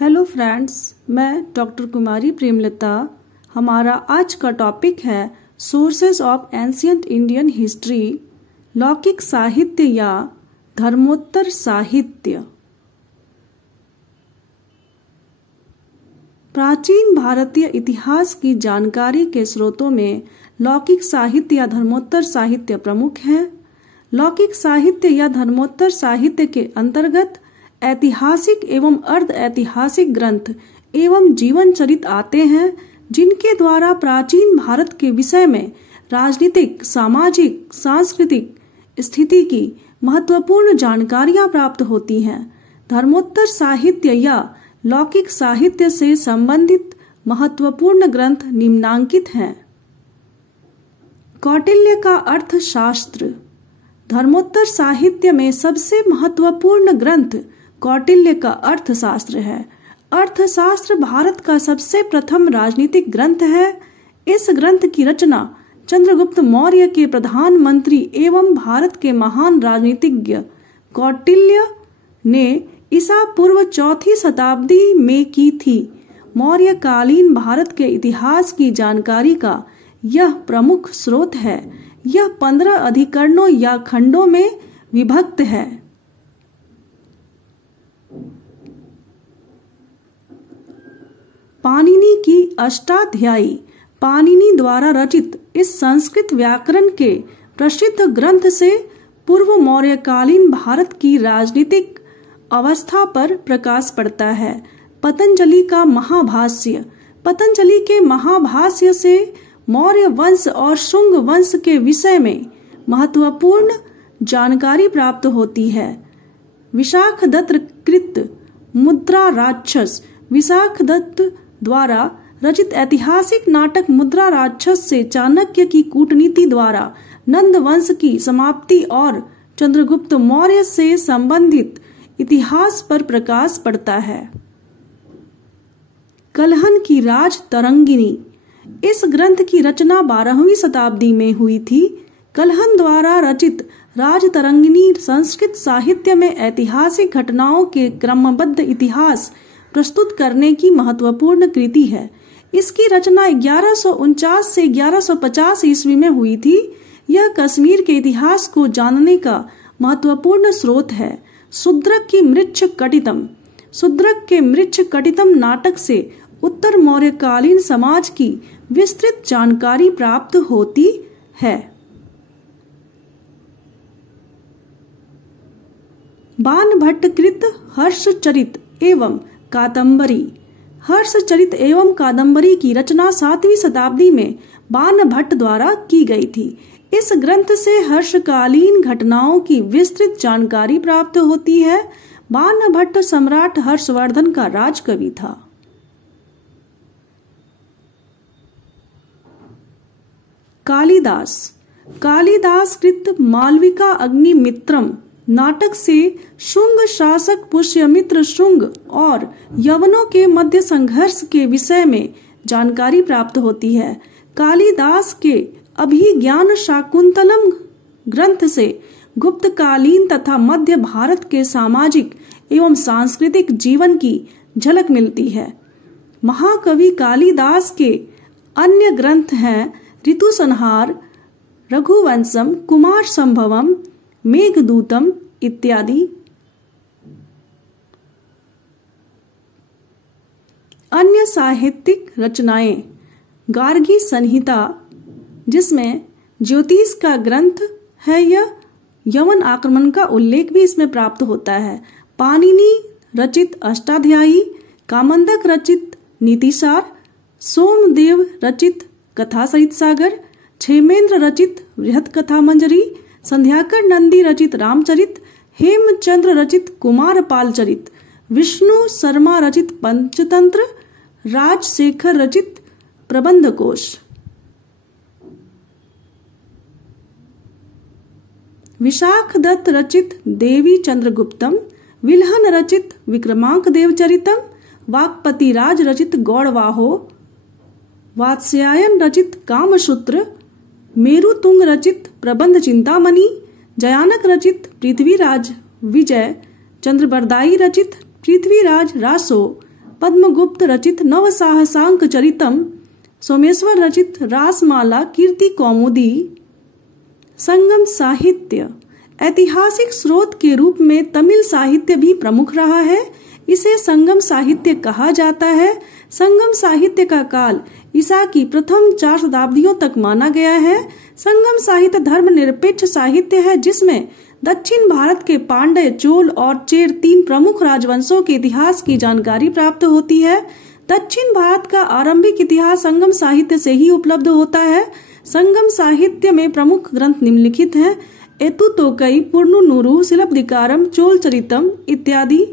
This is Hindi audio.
हेलो फ्रेंड्स, मैं डॉक्टर कुमारी प्रेमलता। हमारा आज का टॉपिक है sources of ancient Indian history, लौकिक साहित्य या धर्मोत्तर साहित्य। प्राचीन भारतीय इतिहास की जानकारी के स्रोतों में लौकिक साहित्य या धर्मोत्तर साहित्य प्रमुख हैं। लौकिक साहित्य या धर्मोत्तर साहित्य के अंतर्गत ऐतिहासिक एवं अर्ध ऐतिहासिक ग्रंथ एवं जीवन चरित आते हैं, जिनके द्वारा प्राचीन भारत के विषय में राजनीतिक, सामाजिक, सांस्कृतिक स्थिति की महत्वपूर्ण जानकारियां प्राप्त होती हैं। धर्मोत्तर साहित्य या लौकिक साहित्य से संबंधित महत्वपूर्ण ग्रंथ निम्नांकित हैं। कौटिल्य का अर्थशास्त्र। धर्मोत्तर साहित्य में सबसे महत्वपूर्ण ग्रंथ कौटिल्य का अर्थशास्त्र है। अर्थशास्त्र भारत का सबसे प्रथम राजनीतिक ग्रंथ है। इस ग्रंथ की रचना चंद्रगुप्त मौर्य के प्रधानमंत्री एवं भारत के महान राजनीतिज्ञ कौटिल्य ने ईसा पूर्व 4वीं शताब्दी में की थी। मौर्यकालीन भारत के इतिहास की जानकारी का यह प्रमुख स्रोत है। यह 15 अधिकरणों या खंडों में विभक्त है। पाणिनि की अष्टाध्यायी। पाणिनि द्वारा रचित इस संस्कृत व्याकरण के प्रसिद्ध ग्रंथ से पूर्व मौर्यकालीन भारत की राजनीतिक अवस्था पर प्रकाश पड़ता है। पतंजलि का महाभाष्य। पतंजलि के महाभाष्य से मौर्य वंश और शुंग वंश के विषय में महत्वपूर्ण जानकारी प्राप्त होती है। विशाखदत्त कृत मुद्रा राक्षस। विशाखदत्त द्वारा रचित ऐतिहासिक नाटक मुद्रा राक्षस से चाणक्य की कूटनीति द्वारा नंद वंश की समाप्ति और चंद्रगुप्त मौर्य से संबंधित इतिहास पर प्रकाश पड़ता है। कलहन की राज तरंगिणी। इस ग्रंथ की रचना 12वीं शताब्दी में हुई थी। कलहन द्वारा रचित राजतरंगिणी संस्कृत साहित्य में ऐतिहासिक घटनाओं के क्रमबद्ध इतिहास प्रस्तुत करने की महत्वपूर्ण कृति है। इसकी रचना 1149 से 1150 ईस्वी में हुई थी। यह कश्मीर के इतिहास को जानने का महत्वपूर्ण स्रोत है। शूद्रक की मृच्छ कटितम। शूद्रक के मृच्छ कटितम नाटक से उत्तर मौर्यकालीन समाज की विस्तृत जानकारी प्राप्त होती है। बाणभट्ट कृत हर्षचरित एवं कादंबरी। हर्षचरित एवं कादंबरी की रचना 7वीं शताब्दी में बाणभट्ट द्वारा की गई थी। इस ग्रंथ से हर्षकालीन घटनाओं की विस्तृत जानकारी प्राप्त होती है। बाणभट्ट सम्राट हर्षवर्धन का राजकवि था। कालिदास। कालिदास कृत मालविका अग्निमित्रम नाटक से शुंग शासक पुष्यमित्र शुंग और यवनों के मध्य संघर्ष के विषय में जानकारी प्राप्त होती है। कालिदास के अभिज्ञान शाकुंतलम ग्रंथ से गुप्तकालीन तथा मध्य भारत के सामाजिक एवं सांस्कृतिक जीवन की झलक मिलती है। महाकवि कालिदास के अन्य ग्रंथ हैं ऋतुसंहार, रघुवंशम, कुमार संभवम, मेघदूतम इत्यादि। अन्य साहित्यिक रचनाएं। गार्गी संहिता, जिसमें ज्योतिष का ग्रंथ है। यह यवन आक्रमण का उल्लेख भी इसमें प्राप्त होता है। पाणिनि रचित अष्टाध्यायी, कामंदक रचित नीतिसार, सोमदेव रचित कथा सहित सागर, क्षेमेंद्र रचित बृहत कथा मंजरी, संध्याकर नंदी रचित रामचरित, हेमचंद्र रचित कुमारपाल चरित, विष्णु शर्मा रचित पंचतंत्र, राजशेखर रचित प्रबंध कोश। विशाखदत्त रचित देवी चंद्रगुप्तम, विल्हन रचित विक्रमांक देवचरितम, वाक्पति राज रचित गौड़वाहो, वात्स्यायन रचित कामसूत्र, मेरुतुंग रचित प्रबंध चिंतामणि, जयानक रचित पृथ्वीराज विजय, चंद्रबरदाई रचित पृथ्वीराज रासो, पद्मगुप्त रचित नव साहसांक चरितम, सोमेश्वर रचित रासमाला, कीर्ति कौमुदी। संगम साहित्य ऐतिहासिक स्रोत के रूप में तमिल साहित्य भी प्रमुख रहा है। इसे संगम साहित्य कहा जाता है। संगम साहित्य का काल ईसा की प्रथम 4 शताब्दियों तक माना गया है। संगम साहित्य धर्मनिरपेक्ष साहित्य है जिसमें दक्षिण भारत के पांड्य, चोल और चेर 3 प्रमुख राजवंशों के इतिहास की जानकारी प्राप्त होती है। दक्षिण भारत का आरंभिक इतिहास संगम साहित्य से ही उपलब्ध होता है। संगम साहित्य में प्रमुख ग्रंथ निम्नलिखित हैं: एतुतोकई, पुरनुनुरु, सिलप्पदिकारम, चोल चरितम इत्यादि।